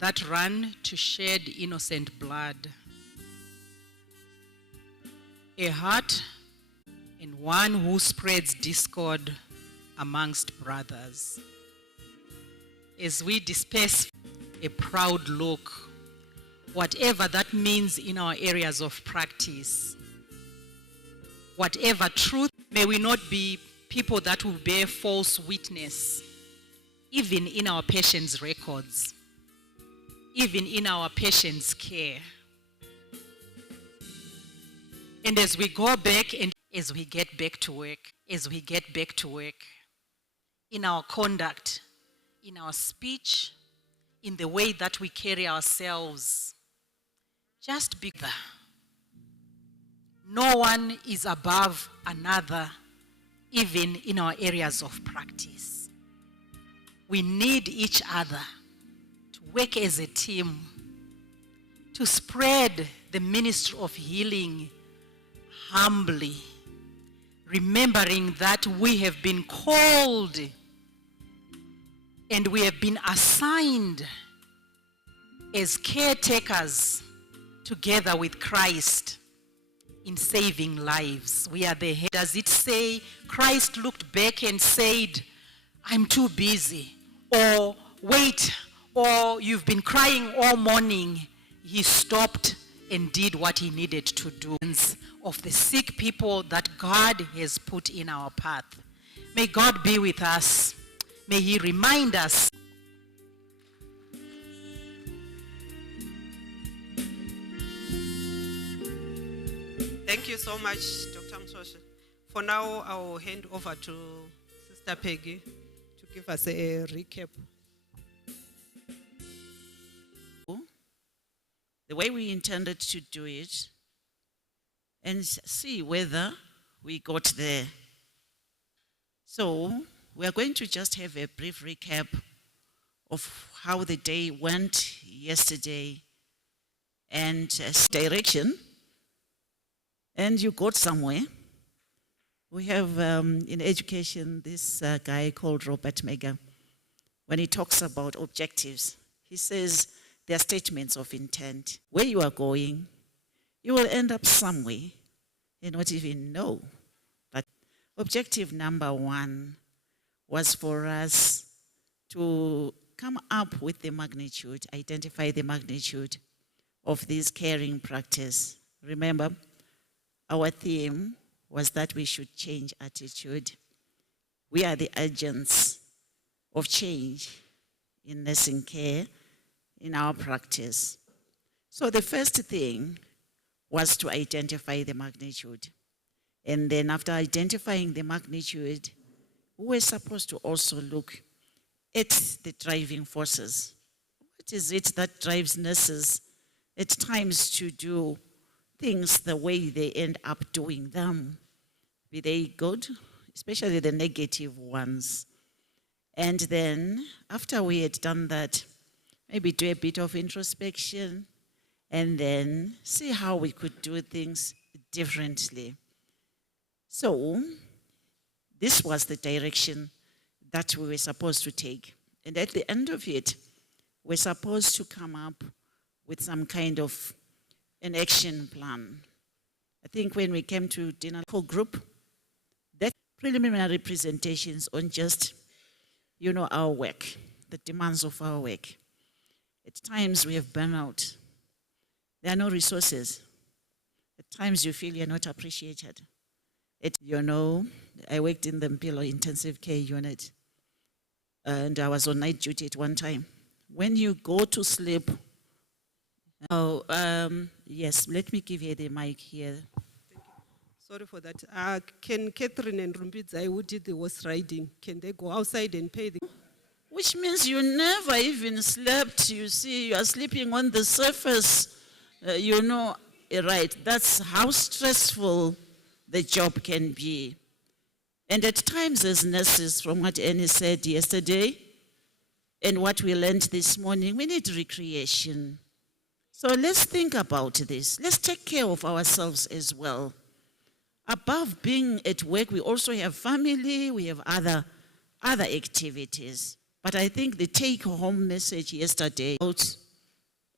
that run to shed innocent blood. A heart and one who spreads discord amongst brothers. As we disperse a proud look, whatever that means in our areas of practice, whatever truth, may we not be people that will bear false witness, even in our patients' records, even in our patients' care. And as we go back and as we get back to work, in our conduct, in our speech, in the way that we carry ourselves, just be there. No one is above another, even in our areas of practice. We need each other to work as a team, to spread the ministry of healing humbly, remembering that we have been called and we have been assigned as caretakers together with Christ in saving lives. We are the head. Does it say Christ looked back and said, I'm too busy, or wait, or you've been crying all morning? He stopped and did what he needed to do. Of the sick people that God has put in our path. May God be with us. May he remind us. Thank you so much, Dr. Msosha. For now, I will hand over to Sister Peggy to give us a recap. The way we intended to do it, and see whether we got there. So we are going to just have a brief recap of how the day went yesterday and direction, and you got somewhere. We have in education this guy called Robert Mega. When he talks about objectives, he says they are statements of intent. Where you are going, you will end up somewhere and not even know. But objective number one was for us to come up with the magnitude, identify the magnitude of this caring practice. Remember, our theme was that we should change attitude. We are the agents of change in nursing care in our practice. So the first thing was to identify the magnitude. And then after identifying the magnitude, we were supposed to also look at the driving forces. What is it that drives nurses at times to do things the way they end up doing them? Be they good, especially the negative ones. And then after we had done that, maybe do a bit of introspection, and then see how we could do things differently. So this was the direction that we were supposed to take. And at the end of it, we're supposed to come up with some kind of an action plan. I think when we came to dinner group, that preliminary presentations on just, our work, the demands of our work. At times we have burnout. There are no resources. At times you feel you're not appreciated. I worked in the Mpilo intensive care unit, and I was on night duty at one time. When you go to sleep, yes, let me give you the mic here. Sorry for that. Can Catherine and Rumbidzai, who did the horse riding, can they go outside and pay the... Which means you never even slept. You see, you are sleeping on the surface. Right, that's how stressful the job can be. And at times as nurses, from what Annie said yesterday, and what we learned this morning, we need recreation. So let's think about this. Let's take care of ourselves as well. Above being at work, we also have family, we have other activities. But I think the take-home message yesterday about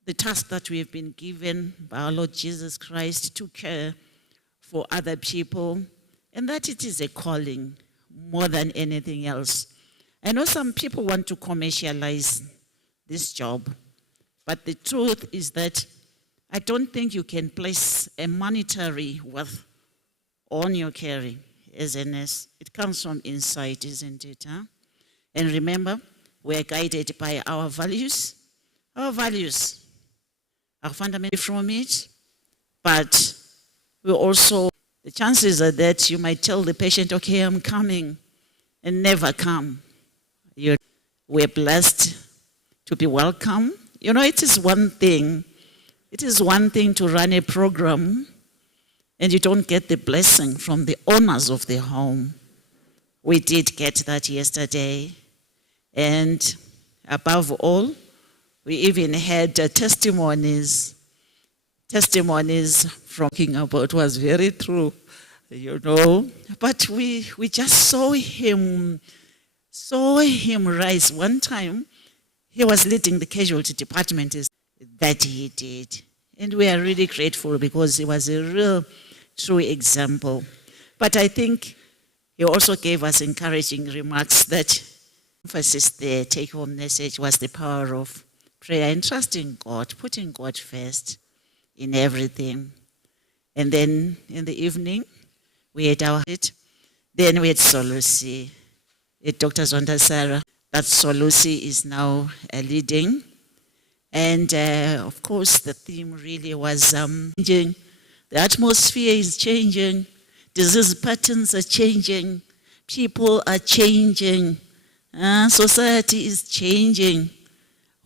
the task that we have been given by our Lord Jesus Christ to care for other people, and that it is a calling more than anything else. I know some people want to commercialize this job, but the truth is that I don't think you can place a monetary worth on your caring as a nurse. It comes from inside, isn't it? Huh? And remember, we're guided by our values. Our values are fundamental from it, but we also, the chances are that you might tell the patient, okay, I'm coming, and never come. We're blessed to be welcome. You know, it is one thing to run a program and you don't get the blessing from the owners of the home. We did get that yesterday. And above all, we even had testimonies from talking about was very true, you know. But we just saw him rise. One time, he was leading the casualty department that he did. And we are really grateful because he was a real, true example. But I think he also gave us encouraging remarks that emphasis, the take-home message was the power of prayer and trusting God, putting God first in everything. And then in the evening, we had our hit. Then we had Solusi, Dr. Zonda Sarah. That Solusi is now leading. And of course, the theme really was changing. The atmosphere is changing. Disease patterns are changing. People are changing. Society is changing.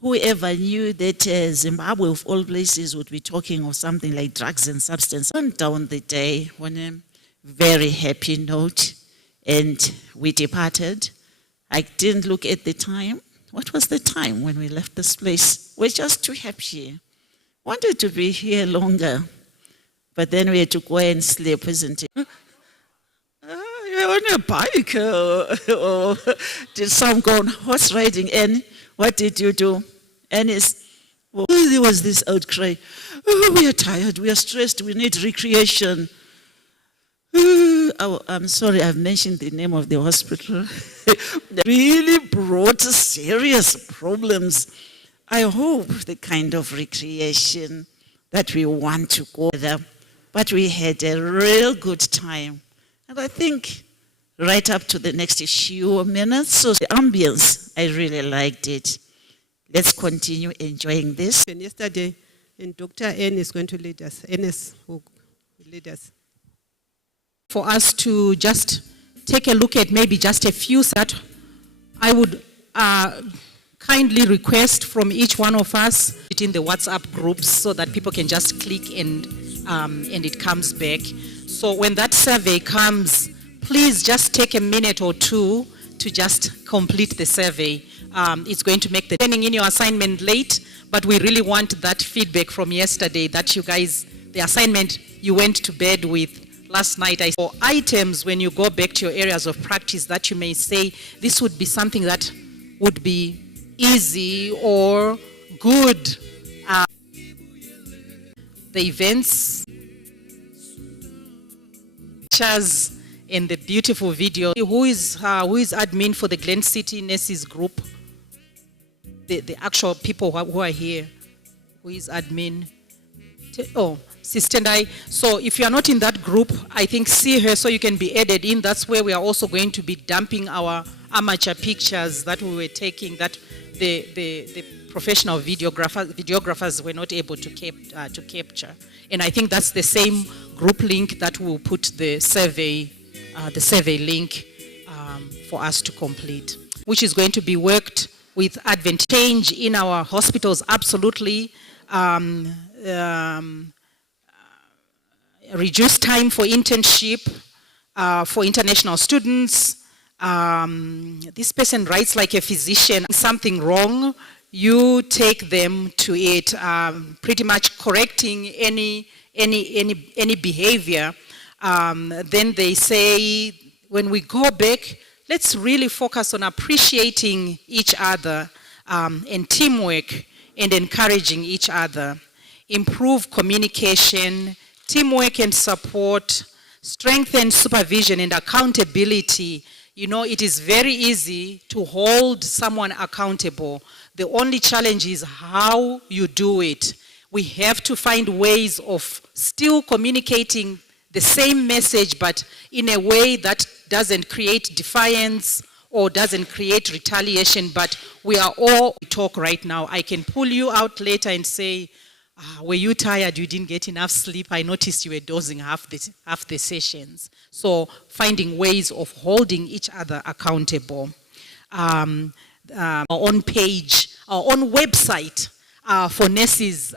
Whoever knew that Zimbabwe, of all places, would be talking of something like drugs and substance. Went down the day on a very happy note, and we departed. I didn't look at the time. What was the time when we left this place? We're just too happy. Wanted to be here longer, but then we had to go and sleep, isn't it? You're on a bike, or did some go on horse riding? And what did you do? And there was this outcry. Oh, we are tired, we are stressed, we need recreation. Oh, I'm sorry, I've mentioned the name of the hospital. Really brought serious problems. I hope the kind of recreation that we want to go there, but we had a real good time. And I think right up to the next few minutes, so the ambience, I really liked it. Let's continue enjoying this. And yesterday, and Dr. N is going to lead us. Ns will lead us. For us to just take a look at maybe just a few that I would kindly request from each one of us in the WhatsApp groups so that people can just click and it comes back. So when that survey comes, please just take a minute or two to just complete the survey. It's going to make the turning in your assignment late, but we really want that feedback from yesterday that you guys, the assignment you went to bed with last night. I saw items when you go back to your areas of practice that you may say, this would be something that would be easy or good. The events, pictures, and the beautiful video. Who is admin for the Glen City Nurses group? The actual people who are here. Who is admin? Oh, Sister and I. So if you are not in that group, I think see her so you can be added in. That's where we are also going to be dumping our amateur pictures that we were taking that the professional videographers were not able to capture. And I think that's the same group link that will put the survey link for us to complete, which is going to be worked with advantage in our hospitals, absolutely. Reduced time for internship for international students. This person writes like a physician, something wrong, you take them to it, pretty much correcting any behavior. Then they say, when we go back, let's really focus on appreciating each other and teamwork and encouraging each other, improve communication, teamwork and support, strengthen supervision and accountability. You know, it is very easy to hold someone accountable. The only challenge is how you do it. We have to find ways of still communicating the same message, but in a way that doesn't create defiance or doesn't create retaliation, but we are all talk right now. I can pull you out later and say, were you tired? You didn't get enough sleep. I noticed you were dozing half the sessions. So finding ways of holding each other accountable. Our own page, our own website for nurses,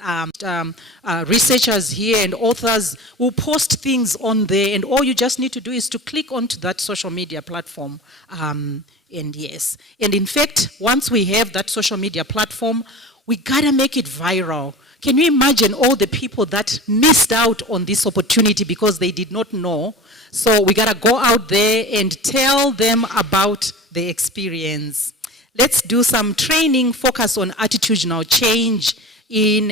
researchers here and authors will post things on there, and all you just need to do is to click onto that social media platform. And yes, and in fact, once we have that social media platform, we gotta make it viral. Can you imagine all the people that missed out on this opportunity because they did not know? So we gotta go out there and tell them about the experience. Let's do some training, focus on attitudinal change in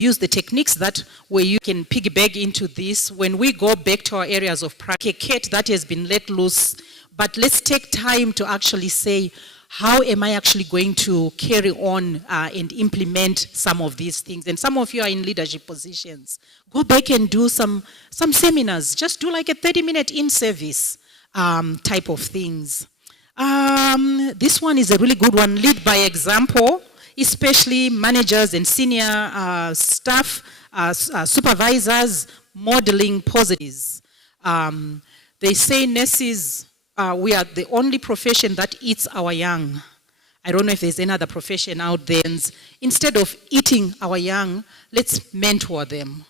use the techniques that where you can piggyback into this. When we go back to our areas of practice, a cat that has been let loose, but let's take time to actually say, how am I actually going to carry on and implement some of these things? And some of you are in leadership positions. Go back and do some seminars. Just do like a 30-minute in-service type of things. This one is a really good one. Lead by example, especially managers and senior staff, supervisors, modeling positives. They say nurses, we are the only profession that eats our young. I don't know if there's another profession out there. Instead of eating our young, let's mentor them.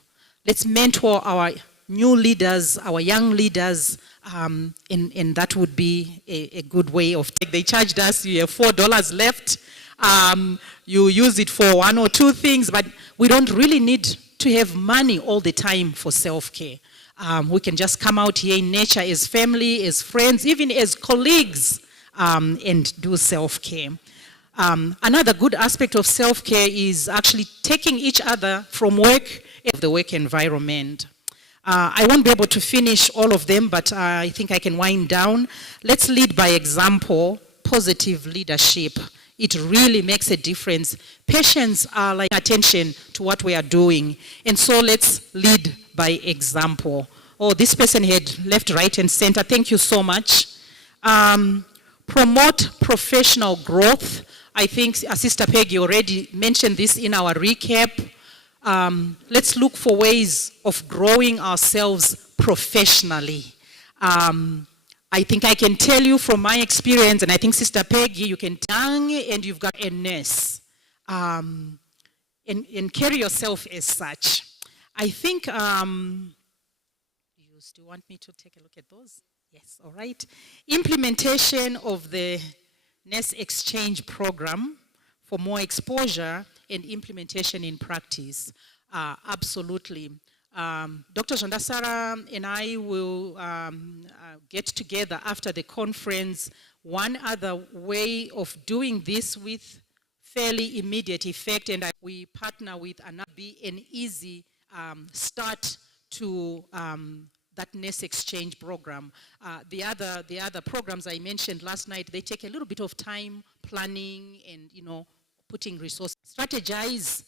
Let's mentor our new leaders, our young leaders, and that would be a good way of they charged us, you have $4 left, you use it for one or two things, but we don't really need to have money all the time for self-care. We can just come out here in nature as family, as friends, even as colleagues, and do self-care. Another good aspect of self-care is actually taking each other from work of the work environment. I won't be able to finish all of them, but I think I can wind down. Let's lead by example, positive leadership. It really makes a difference. Patients are like attention to what we are doing. And so let's lead by example. Oh, this person had left, right, and center. Thank you so much. Promote professional growth. I think Sister Peggy already mentioned this in our recap. Let's look for ways of growing ourselves professionally. I think I can tell you from my experience, and I think Sister Peggy, you can young and you've got a nurse, and carry yourself as such. I think, you still want me to take a look at those? Yes, all right. Implementation of the nurse exchange program for more exposure and implementation in practice. Absolutely. Dr. Jandasara and I will get together after the conference. One other way of doing this with fairly immediate effect, and we partner with another, be an easy start to that nurse exchange program. The other programs I mentioned last night, they take a little bit of time planning and, you know, putting resources. Strategize,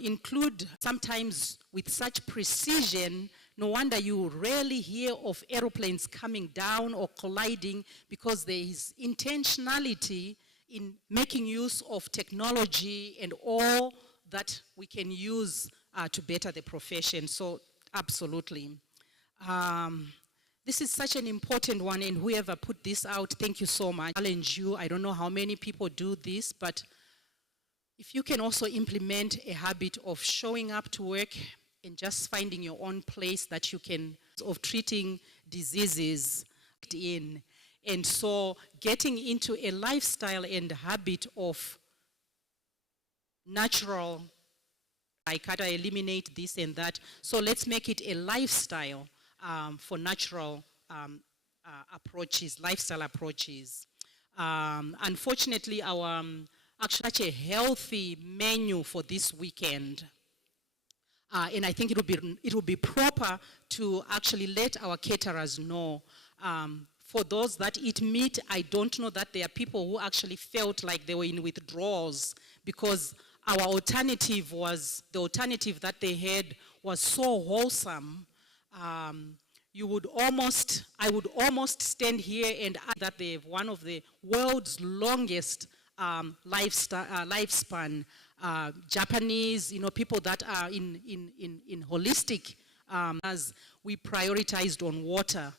include sometimes with such precision. No wonder you rarely hear of aeroplanes coming down or colliding, because there is intentionality in making use of technology and all that we can use to better the profession. So absolutely. This is such an important one, and whoever put this out, thank you so much. I challenge you. I don't know how many people do this, but if you can also implement a habit of showing up to work and just finding your own place that you can, of treating diseases in. And so getting into a lifestyle and habit of natural, I can't eliminate this and that. So let's make it a lifestyle for natural approaches, lifestyle approaches. Unfortunately, our actually such a healthy menu for this weekend. And I think it will be proper to actually let our caterers know. For those that eat meat, I don't know that there are people who actually felt like they were in withdrawals because our alternative that they had was so wholesome. I would almost stand here and add that they have one of the world's longest lifespan. Japanese, people that are in holistic, as we prioritized on water.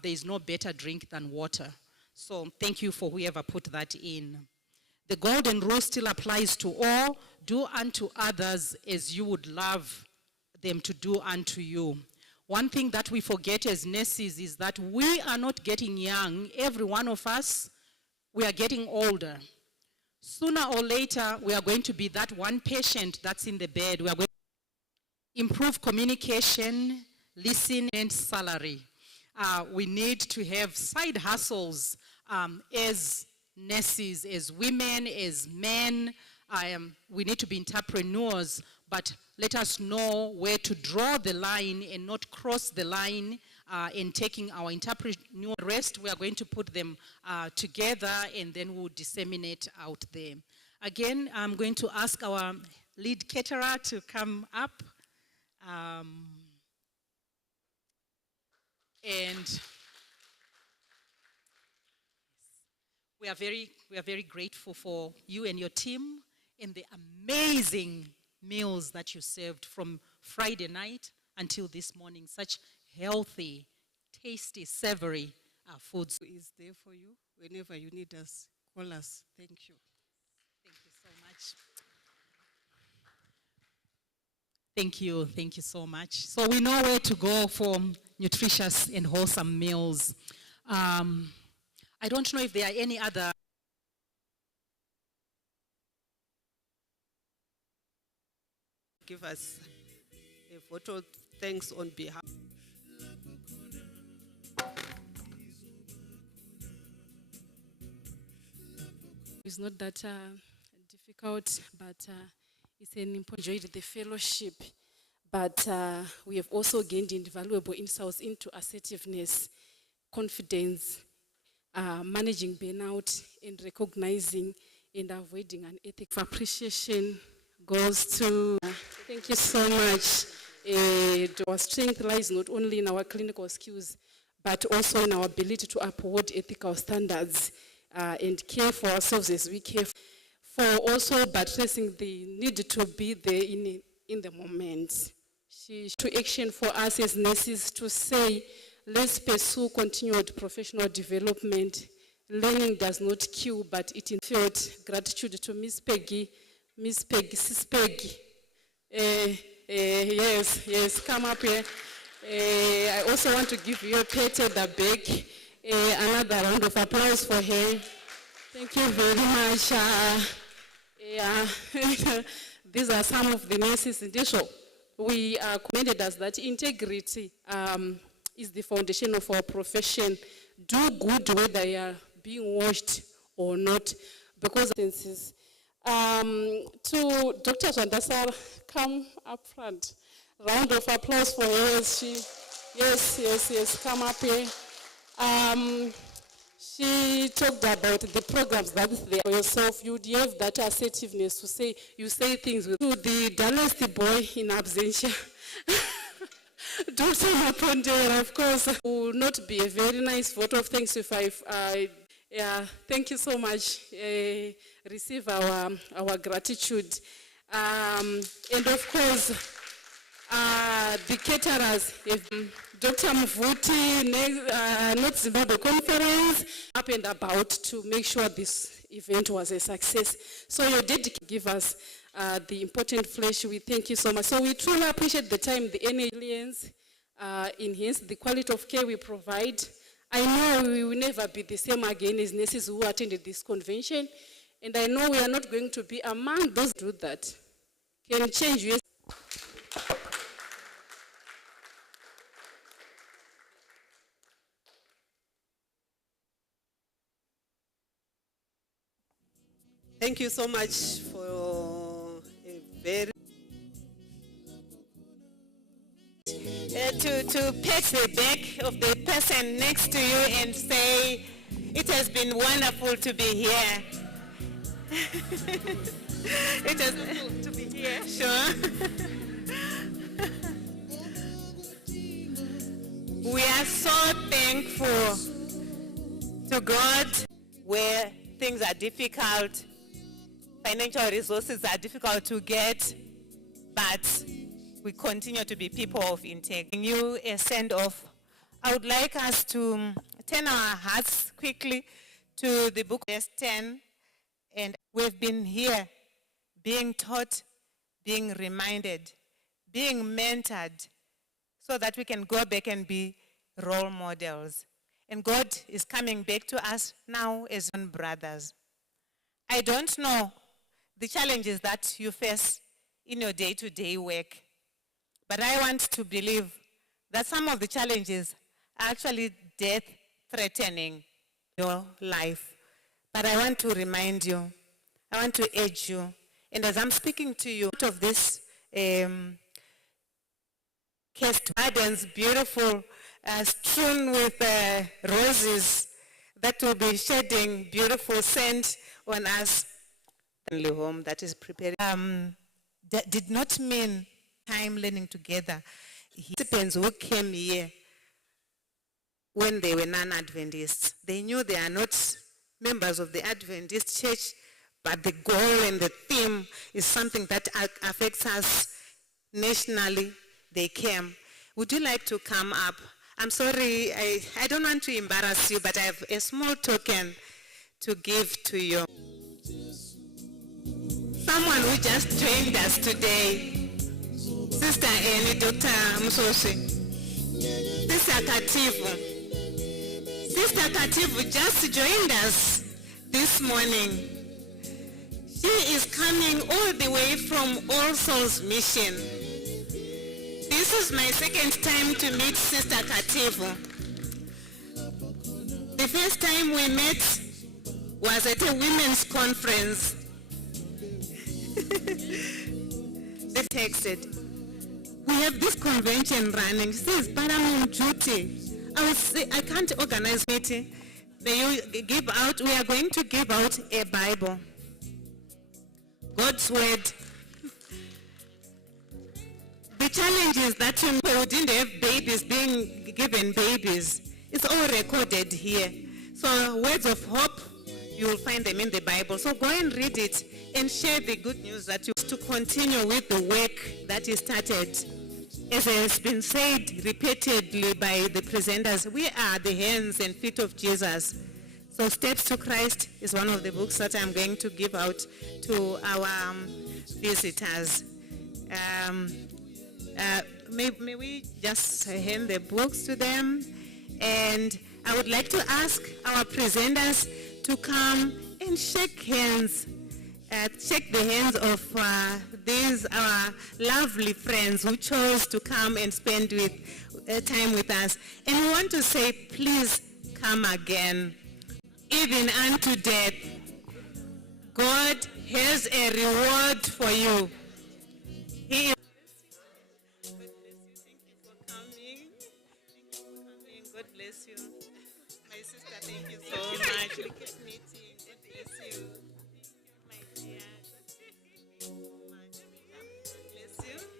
There is no better drink than water. So thank you for whoever put that in. The golden rule still applies to all. Do unto others as you would love them to do unto you. One thing that we forget as nurses is that we are not getting young. Every one of us, we are getting older. Sooner or later, we are going to be that one patient that's in the bed. We are going to improve communication, listen, and salary. We need to have side hustles as nurses, as women, as men. We need to be entrepreneurs, but let us know where to draw the line and not cross the line in taking our entrepreneurial rest. We are going to put them together and then we'll disseminate out there. Again, I'm going to ask our lead caterer to come up. And we are very grateful for you and your team and the amazing meals that you served from Friday night until this morning. Such healthy, tasty, savory foods. Is there for you whenever you need us. Call us. Thank you. Thank you so much. Thank you so much. So we know where to go for nutritious and wholesome meals. I don't know if there are any other. Give us a vote of thanks on behalf. It's not that difficult, but it's an important. Enjoyed the fellowship, but we have also gained invaluable insights into assertiveness, confidence, managing burnout, and recognizing and avoiding unethical appreciation goes to. Thank you so much. Our strength lies not only in our clinical skills, but also in our ability to uphold ethical standards and care for ourselves as we care for also buttressing the need to be there in the moment. To action for us as nurses to say, let's pursue continued professional development. Learning does not kill, but it infiltrates. Gratitude to Miss Peggy, Sis Peggy. Yes, come up here. I also want to give you a pat at the back. Another round of applause for her. Thank you very much. These are some of the nurses in this show. We are commended as that integrity is the foundation of our profession. Do good whether you are being watched or not, because to Dr. Jandasar, come up front. Round of applause for her. Yes, come up here. She talked about the programs that is there for yourself. You have that assertiveness to say, you say things with to the dullest boy in absentia. Dr. Mapondera, of course, will not be a very nice vote of thanks if thank you so much. Receive our gratitude. And of course, the caterers, Dr. Mvuti, North Zimbabwe Conference, up and about to make sure this event was a success. So you did give us the important flesh. We thank you so much. So we truly appreciate the time, the aliens enhance the quality of care we provide. I know we will never be the same again as nurses who attended this convention. And I know we are not going to be among those who do that. Can change you. Thank you so much for a very... To pat the back of the person next to you and say, it has been wonderful to be here. It has been to be here, sure. We are so thankful to God where things are difficult, financial resources are difficult to get, but we continue to be people of integrity. You a send off. I would like us to turn our hearts quickly to the book verse 10, and we've been here being taught, being reminded, being mentored, so that we can go back and be role models. And God is coming back to us now as brothers. I don't know the challenges that you face in your day-to-day work, but I want to believe that some of the challenges are actually death-threatening your life. But I want to remind you, I want to urge you, and as I'm speaking to you, out of this cast gardens, beautiful, strewn with roses that will be shedding beautiful scent on us. Home that is preparing. That did not mean time learning together. Participants who came here when they were non-Adventists, they knew they are not members of the Adventist church, but the goal and the theme is something that affects us nationally. They came. Would you like to come up? I'm sorry, I don't want to embarrass you, but I have a small token to give to you. Someone who just joined us today, Sister Annie, Dr. Msoshi, Sister Kativu. Sister Kativu just joined us this morning. She is coming all the way from All Souls Mission. This is my second time to meet Sister Kativu. The first time we met was at a women's conference. They texted, we have this convention running. She says, but I'm on duty. I can't organize meeting. May you give out, we are going to give out a Bible. God's word. The challenge is that we didn't have babies being given babies. It's all recorded here. So words of hope, you will find them in the Bible. So go and read it and share the good news that you to continue with the work that is started. As has been said repeatedly by the presenters, we are the hands and feet of Jesus. So Steps to Christ is one of the books that I'm going to give out to our visitors. May we just hand the books to them? And I would like to ask our presenters to come and shake hands, shake the hands of these our lovely friends who chose to come and spend time with us. And we want to say, please come again, even unto death. God has a reward for you. He is. God bless you. Thank you for coming. Thank you for coming. God bless you. My sister, thank you so much. We keep meeting. God bless you. My dear. Thank you so much. God bless you. It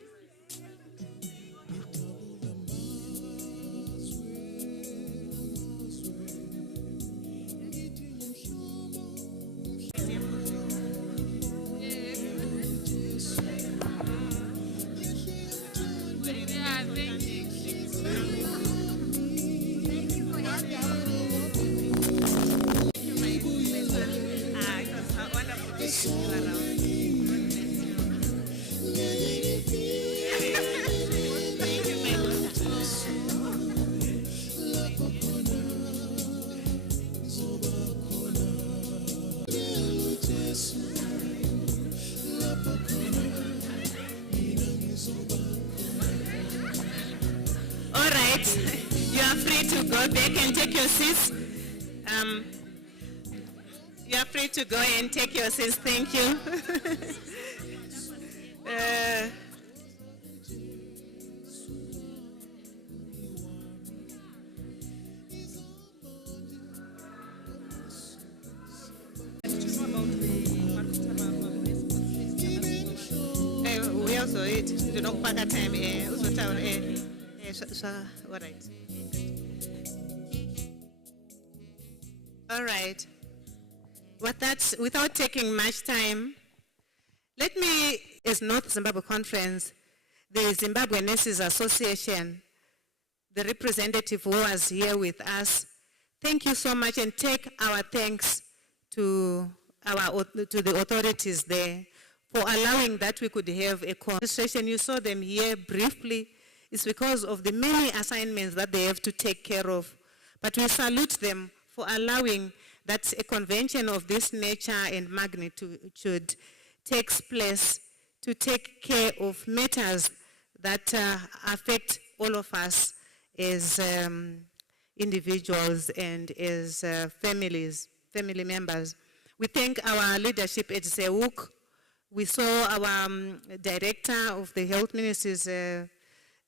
was wonderful to get you around. Thank you, my daughter. All right, you are free to go back and take your seats. You are free free to go and take your seats. Thank you. We also eat. Do not pack a time. Also town. All right. All right. Without taking much time, let me, as North Zimbabwe Conference, the Zimbabwe Nurses Association, the representative who was here with us, thank you so much, and take our thanks to the authorities there for allowing that we could have a conversation. You saw them here briefly. It's because of the many assignments that they have to take care of. But we salute them for allowing that a convention of this nature and magnitude takes place to take care of matters that affect all of us as individuals and as family members. We thank our leadership at Zeuk. We saw our director of the Health Ministry's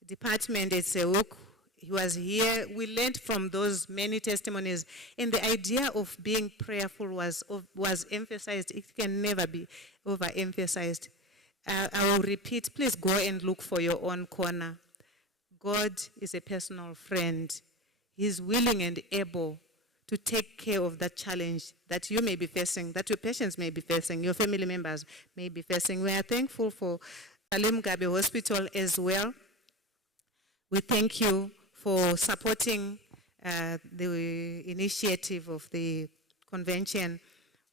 department at Zeuk. He was here. We learned from those many testimonies, and the idea of being prayerful was emphasized. It can never be overemphasized. I will repeat, please go and look for your own corner. God is a personal friend. He's willing and able to take care of that challenge that you may be facing, that your patients may be facing, your family members may be facing. We are thankful for Salim Gabe Hospital as well. We thank you for supporting the initiative of the convention.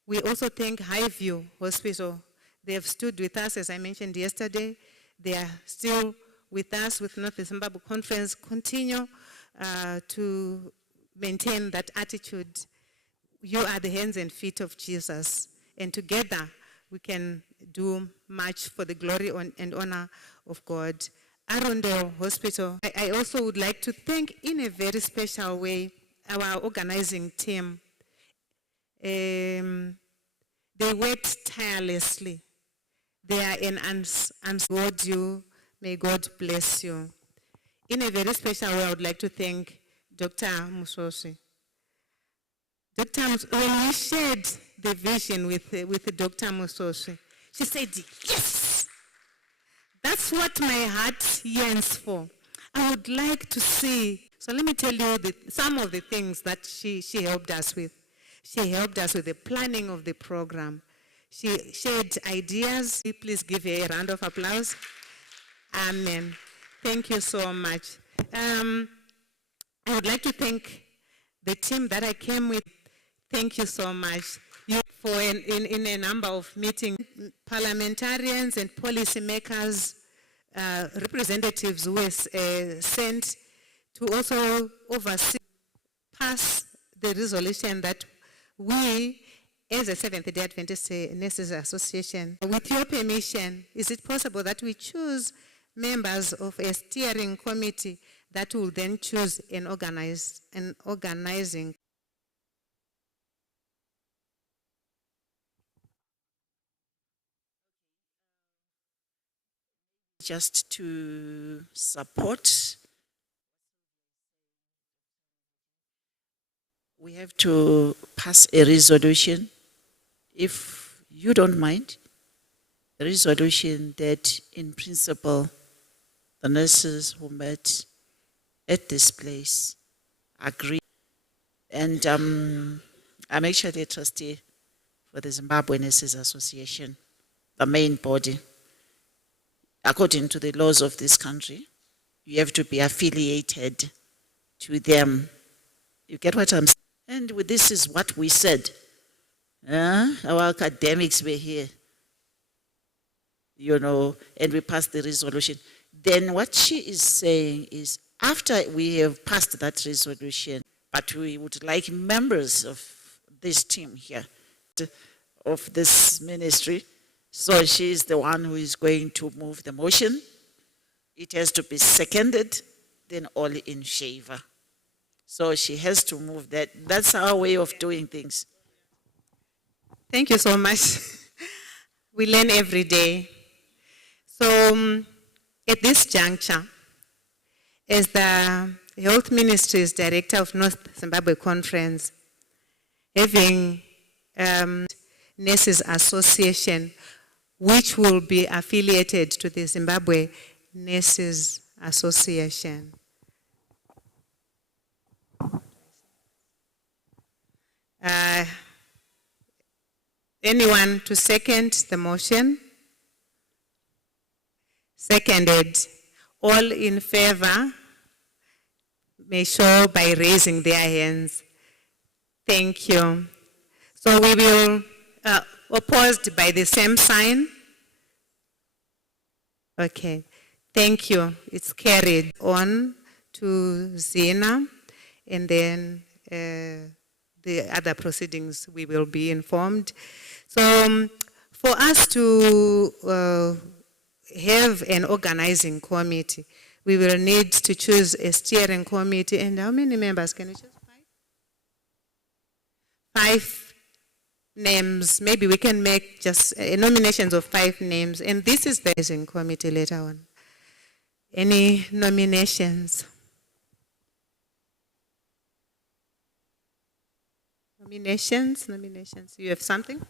We also thank Highview Hospital. They have stood with us, as I mentioned yesterday. They are still with us with North Zimbabwe Conference. Continue to maintain that attitude. You are the hands and feet of Jesus, and together we can do much for the glory and honor of God. Arundel Hospital, I also would like to thank in a very special way our organizing team. They worked tirelessly. They are an God you. May God bless you. In a very special way, I would like to thank Dr. Musosi. Dr. When we shared the vision with Dr. Musosi, she said, yes, that's what my heart yearns for. I would like to see. So let me tell you some of the things that she helped us with. She helped us with the planning of the program. She shared ideas. Please give her a round of applause. Amen. Thank you so much. I would like to thank the team that I came with. Thank you so much. For in a number of meetings, parliamentarians and policymakers, representatives who were sent to also oversee, pass the resolution that we, as a Seventh-day Adventist Nurses Association, with your permission, is it possible that we choose members of a steering committee that will then choose an organizing? Just to support, we have to pass a resolution, if you don't mind, a resolution that in principle the nurses who met at this place agree. And I'm actually a trustee for the Zimbabwe Nurses Association, the main body. According to the laws of this country, you have to be affiliated to them. You get what I'm saying? And this is what we said. Our academics were here, and we passed the resolution. Then what she is saying is, after we have passed that resolution, but we would like members of this team here, of this ministry. So she is the one who is going to move the motion. It has to be seconded, then all in favor. So she has to move that. That's our way of doing things. Thank you so much. We learn every day. So at this juncture, as the Health Ministry's Director of North Zimbabwe Conference, having Nurses Association, which will be affiliated to the Zimbabwe Nurses Association. Anyone to second the motion? Seconded. All in favor may show by raising their hands. Thank you. So we will, opposed by the same sign. Okay, thank you. It's carried on to Zina, and then the other proceedings we will be informed. So for us to have an organizing committee, we will need to choose a steering committee. And how many members? Can we choose? 5 names. Maybe we can make just nominations of 5 names. And this is the organizing committee later on. Any nominations? Nominations? You have something?